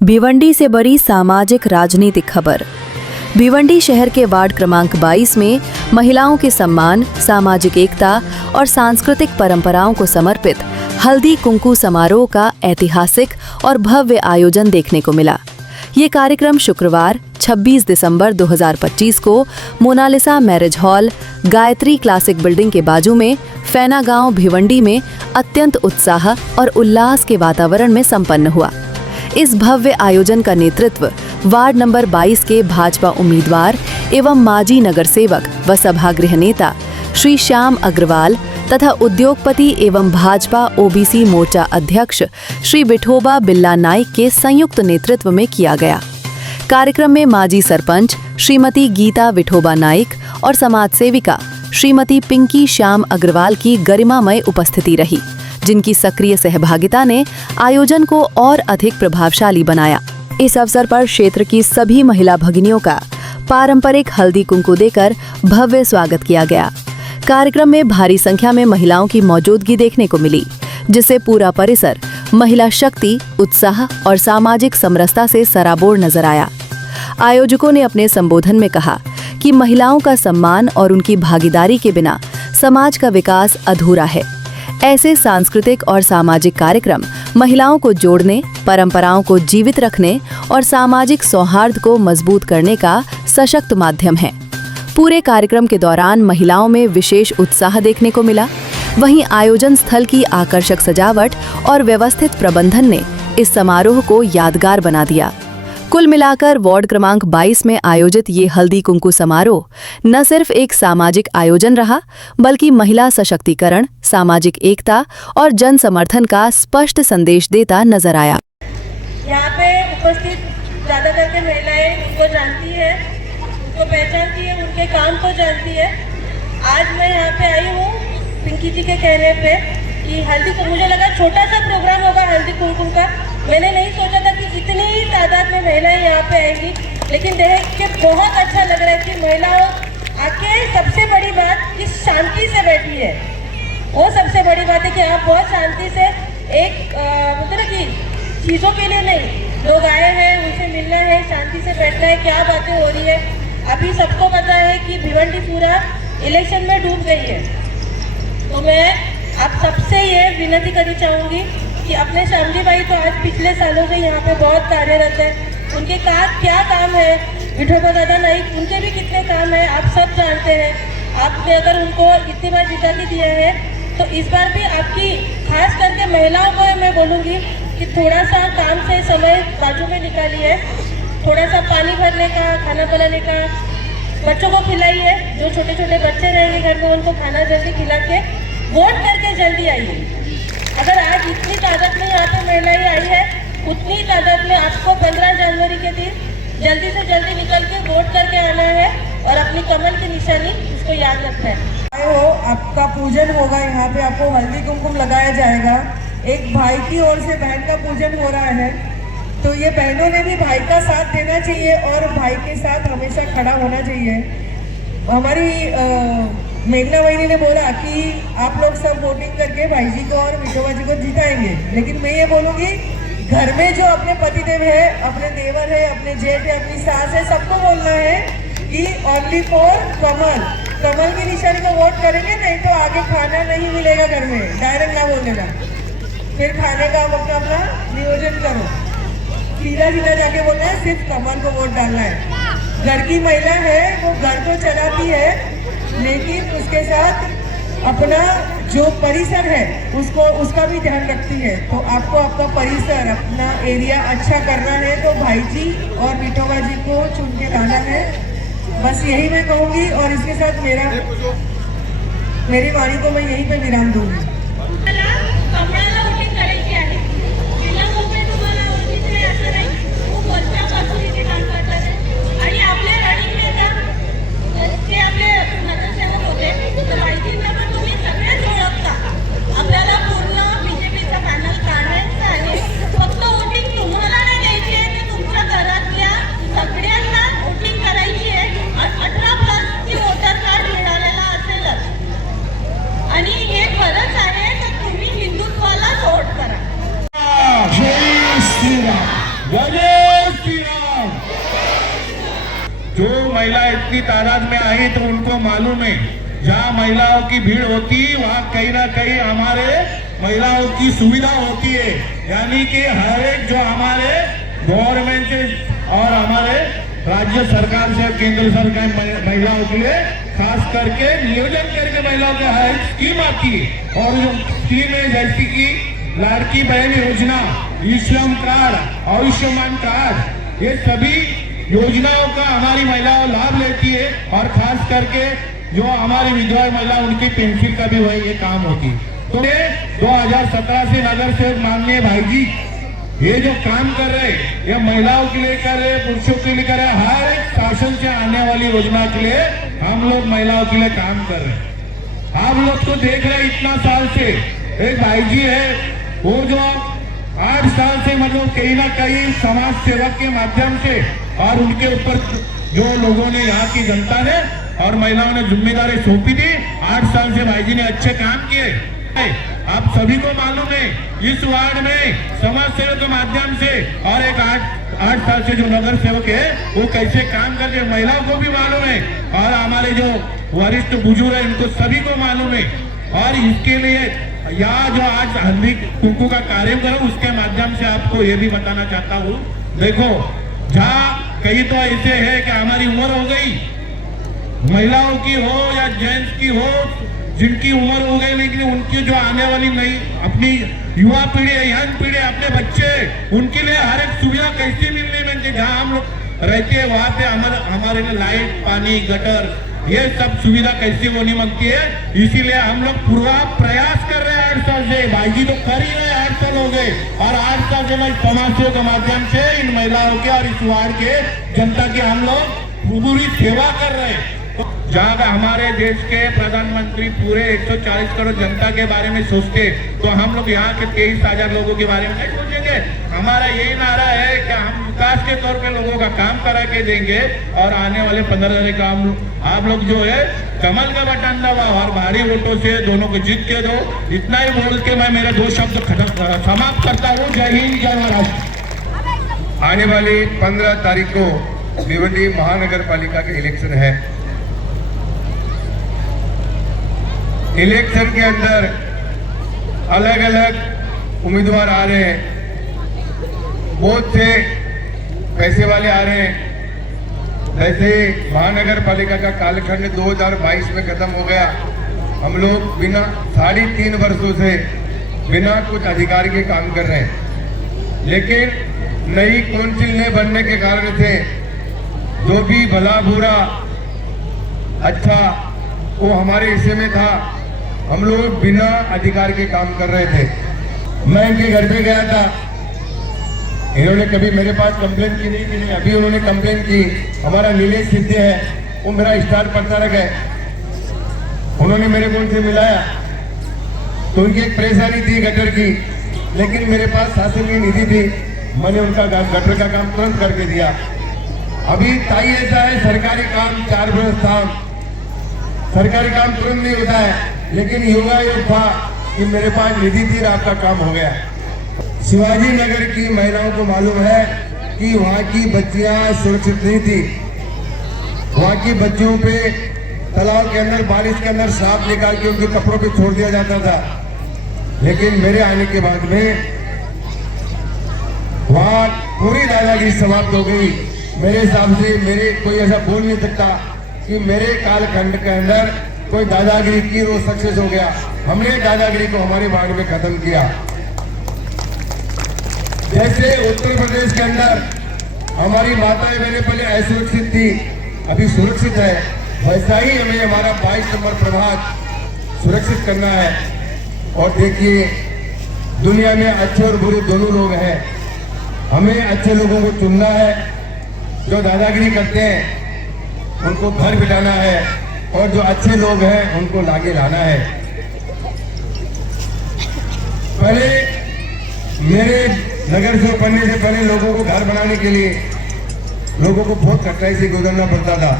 भिवंडी से बड़ी सामाजिक राजनीतिक खबर। भिवंडी शहर के वार्ड क्रमांक 22 में महिलाओं के सम्मान, सामाजिक एकता और सांस्कृतिक परंपराओं को समर्पित हल्दी कुंकू समारोह का ऐतिहासिक और भव्य आयोजन देखने को मिला। ये कार्यक्रम शुक्रवार 26 दिसंबर 2025 को Monalisa marriage hall, Gayatri classic building के बाजू में फैना गांव भिवंडी में अत्यंत उत्साह और उल्लास के वातावरण में संपन्न हुआ। इस भव्य आयोजन का नेतृत्व वार्ड नंबर 22 के भाजपा उम्मीदवार एवं माजी नगर सेवक व सभागृह नेता श्री श्याम अग्रवाल तथा उद्योगपति एवं भाजपा ओबीसी मोर्चा अध्यक्ष श्री विठोबा बिल्ला नाइक के संयुक्त नेतृत्व में किया गया। कार्यक्रम में माजी सरपंच श्रीमती गीता विठोबा नाइक और समाज सेविका श्रीमती पिंकी श्याम अग्रवाल की गरिमामय उपस्थिति रही, जिनकी सक्रिय सहभागिता ने आयोजन को और अधिक प्रभावशाली बनाया। इस अवसर पर क्षेत्र की सभी महिला भगिनियों का पारंपरिक हल्दी कुंकू देकर भव्य स्वागत किया गया। कार्यक्रम में भारी संख्या में महिलाओं की मौजूदगी देखने को मिली, जिससे पूरा परिसर महिला शक्ति, उत्साह और सामाजिक समरसता से सराबोर नजर आया। आयोजकों ने अपने संबोधन में कहा कि महिलाओं का सम्मान और उनकी भागीदारी के बिना समाज का विकास अधूरा है। ऐसे सांस्कृतिक और सामाजिक कार्यक्रम महिलाओं को जोड़ने, परंपराओं को जीवित रखने और सामाजिक सौहार्द को मजबूत करने का सशक्त माध्यम है। पूरे कार्यक्रम के दौरान महिलाओं में विशेष उत्साह देखने को मिला। वहीं आयोजन स्थल की आकर्षक सजावट और व्यवस्थित प्रबंधन ने इस समारोह को यादगार बना दिया। कुल मिलाकर वार्ड क्रमांक 22 में आयोजित ये हल्दी कुंकू समारोह न सिर्फ एक सामाजिक आयोजन रहा, बल्कि महिला सशक्तिकरण, सामाजिक एकता और जन समर्थन का स्पष्ट संदेश देता नजर आया। यहाँ पे उपस्थित ज्यादा करके महिलाएं उनको जानती है, उनको पहचानती है, उनके काम को जानती है। आज मैं यहाँ पे आई हूँ पिंकी जी के कहने पे कि हल्दी को, मुझे लगा छोटा सा प्रोग्राम होगा हल्दी कुमकुम का। मैंने नहीं सोचा था कि इतनी ही तादाद में महिलाएं यहाँ पे आएंगी, लेकिन देख के बहुत अच्छा लग रहा है कि महिलाओं आके, सबसे बड़ी बात कि शांति से बैठी है। वो सबसे बड़ी बात है कि आप बहुत शांति से एक मतलब कि चीज़ों के लिए नहीं, लोग आए हैं, उनसे मिलना है, शांति से बैठना है, क्या बातें हो रही है। अभी सबको पता है कि भिवंडी पूरा इलेक्शन में डूब गई है, तो मैं आप सबसे ये विनती करनी चाहूँगी कि अपने श्यामजी भाई तो आज पिछले सालों से यहाँ पे बहुत कार्यरत है, उनके क्या काम है, विठोबा दादा नाइक उनके भी कितने काम है आप सब जानते हैं। आपने अगर उनको इतनी बार जिता के दिया है, तो इस बार भी आपकी खास करके महिलाओं को मैं बोलूँगी कि थोड़ा सा काम से समय बाजू में निकालिए, थोड़ा सा पानी भरने का, खाना बनाने का, बच्चों को खिलाइए। जो छोटे छोटे बच्चे रहेंगे घर में, उनको खाना जल्दी खिला के वोट करके जल्दी आइए। अगर आज इतनी तादाद में यहाँ पे महिलाएं आई है, उतनी तादाद में आपको 15 जनवरी के दिन जल्दी से जल्दी निकल के वोट करके आना है और अपनी कमल की निशानी उसको याद रखना है। आए हो, आपका पूजन होगा, यहाँ पे आपको हल्दी कुमकुम लगाया जाएगा। एक भाई की ओर से बहन का पूजन हो रहा है, तो ये बहनों ने भी भाई का साथ देना चाहिए और भाई के साथ हमेशा खड़ा होना चाहिए। हमारी मेघना वहीनी ने बोला कि आप लोग सब वोटिंग करके भाई जी को और विठोबा जी को जिताएंगे, लेकिन मैं ये बोलूँगी घर में जो अपने पतिदेव है, अपने देवर है, अपने जेठ है, अपनी सास है, सबको बोलना है कि ओनली फॉर कमल, कमल की निशानी को वोट करेंगे, नहीं तो आगे खाना नहीं मिलेगा घर में। डायरेक्ट ना बोल देना, फिर खाने का आप अपना अपना नियोजन करो। सीधा सीधा जाके बोलना है, सिर्फ कमल को वोट डालना है। घर की महिला है, वो घर को चलाती है, लेकिन उसके साथ अपना जो परिसर है उसका भी ध्यान रखती है। तो आपको आपका परिसर, अपना एरिया अच्छा करना है, तो भाई जी और विठोबा जी को चुन के लाना है। बस यही मैं कहूँगी और इसके साथ मेरी वाणी को मैं यहीं पे विराम दूंगी। आपल्याला पूर्ण बीजेपीचा पॅनल काढायचा आहे, फक्त वोटिंग तुम्हाला नाही द्यायची आहे, ते तुमच्या घरातल्या सगळ्यांना वोटिंग करायची आहे। 18+ ची वोटर कार्ड मिळालेला असेलच, आणि हे खरंच आहे जो महिला इतनी तादाद में आई तो उनको मालूम है जहाँ महिलाओं की भीड़ होती वहाँ कहीं ना कहीं हमारे महिलाओं की सुविधा होती है। यानी कि हर एक जो हमारे गवर्नमेंट से और हमारे राज्य सरकार से केंद्र सरकार महिलाओं के लिए खास करके नियोजन करके महिलाओं के हर एक स्कीम आती है। और जो स्कीम है जैसे कि लाड़की बहन योजना, ई श्रम कार्ड, आयुष्मान कार्ड, ये सभी योजनाओं का हमारी महिलाओं लाभ लेती है। और खास करके जो हमारी विधवा महिला उनकी पेंशन का भी वही ये काम होती है। तो 2017 से नगर सेवक माननीय भाई जी ये जो काम कर रहे ये महिलाओं के लिए कर रहे, पुरुषों के लिए कर रहे, हर एक शासन से आने वाली योजना के लिए हम लोग महिलाओं के लिए काम कर रहे हैं। आप लोग तो देख रहे इतना साल से एक भाई जी है वो जो 8 साल से मतलब कहीं ना कहीं समाज सेवक के माध्यम से और उनके ऊपर जो लोगों ने यहाँ की जनता ने और महिलाओं ने जिम्मेदारी सौंपी थी, 8 साल से भाई जी ने अच्छे काम किए। आप सभी को मालूम है इस वार्ड में समाज सेवक के माध्यम से और एक 8 साल से जो नगर सेवक है वो कैसे काम करते हैं महिलाओं को भी मालूम है और हमारे जो वरिष्ठ बुजुर्ग है उनको सभी को मालूम है। और इसके लिए यहाँ जो आज हल्दी कुंकू का कार्यक्रम उसके माध्यम से आपको ये भी बताना चाहता हूँ। देखो जहाँ कहीं तो ऐसे है कि हमारी उम्र हो गई, महिलाओं की हो या जेंट्स की हो, जिनकी उम्र हो गई लेकिन उनकी जो आने वाली नई अपनी युवा पीढ़ी है, यंग पीढ़ी, अपने बच्चे, उनके लिए हर एक सुविधा कैसे मिलने में जहाँ हम लोग रहते हैं वहाँ पे हमारे लिए लाइट, पानी, गटर, ये सब सुविधा कैसे होनी मांगती है। इसीलिए हम लोग पूरा प्रयास कर रहे हैं 8 साल से। भाई जी तो कर ही रहे, 8 साल हो गए और 8 साल से मैं समाज सेवा के माध्यम से इन महिलाओं के और इस वार्ड के जनता की हम लोग पूरी सेवा कर रहे हैं। जहाँ हमारे देश के प्रधानमंत्री पूरे 140 करोड़ जनता के बारे में सोचते तो हम लोग यहाँ के 23,000 लोगों के बारे में नहीं सोचेंगे। हमारा यही नारा है कि हम विकास के तौर पे लोगों का काम करा के देंगे और आने वाले 15 दिन का आप लोग जो है कमल का बटन दबाओ और भारी वोटों से दोनों को जीत के दो। इतना ही बोल के मैं मेरे 2 शब्द समाप्त करता हूँ। जय हिंद, जय महाराष्ट्र। आने वाली 15 तारीख को भिवंडी महानगर पालिका के इलेक्शन है। इलेक्शन के अंदर अलग अलग उम्मीदवार आ रहे हैं, बहुत से पैसे वाले आ रहे हैं। जैसे महानगर पालिका का कालखंड 2022 में खत्म हो गया। हम लोग बिना 3.5 वर्षों से बिना कुछ अधिकार के काम कर रहे हैं, लेकिन नई काउंसिल ने बनने के कारण से जो भी भला बुरा अच्छा वो हमारे हिस्से में था। हम लोग बिना अधिकार के काम कर रहे थे। मैं इनके घर पे गया था, इन्होंने कभी मेरे पास कंप्लेन की नहीं। अभी उन्होंने कंप्लेन की। हमारा नीलेश सिद्धे है, वो मेरा स्टार प्रचारक है, उन्होंने मेरे को उनसे मिलाया तो उनकी एक परेशानी थी गटर की, लेकिन मेरे पास शासन की निधि थी, मैंने उनका गटर का काम तुरंत करके दिया। अभी ताई ऐसा है सरकारी काम 4 बरस था, सरकारी काम तुरंत नहीं होता है, लेकिन योगा योग था कि मेरे पास निधि थी, आपका काम हो गया। शिवाजी नगर की महिलाओं को मालूम है कि वहाँ की बच्चियां सुरक्षित नहीं थी। वहाँ की बच्चियों पे तालाब के अंदर बारिश के अंदर सांप निकाल के उनके कपड़ों पे छोड़ दिया जाता था, लेकिन मेरे आने के बाद में वहाँ पूरी दादागिरी समाप्त हो गई। मेरे हिसाब से मेरे कोई ऐसा बोल नहीं सकता कि मेरे कालखंड के अंदर कोई दादागिरी की वो सक्सेस हो गया। हमने दादागिरी को हमारे वार्ड में खत्म किया। जैसे उत्तर प्रदेश के अंदर हमारी माताएं बहनें पहले असुरक्षित थी, अभी सुरक्षित है, वैसा ही हमें हमारा 22 नंबर प्रभाग सुरक्षित करना है। और देखिए दुनिया में अच्छे और बुरे दोनों लोग हैं, हमें अच्छे लोगों को चुनना है, जो दादागिरी करते हैं उनको घर बिठाना है और जो अच्छे लोग हैं उनको लागे लाना है। पहले मेरे नगर से बनने से पहले लोगों को घर बनाने के लिए लोगों को बहुत कठिनाई से गुजरना पड़ता था।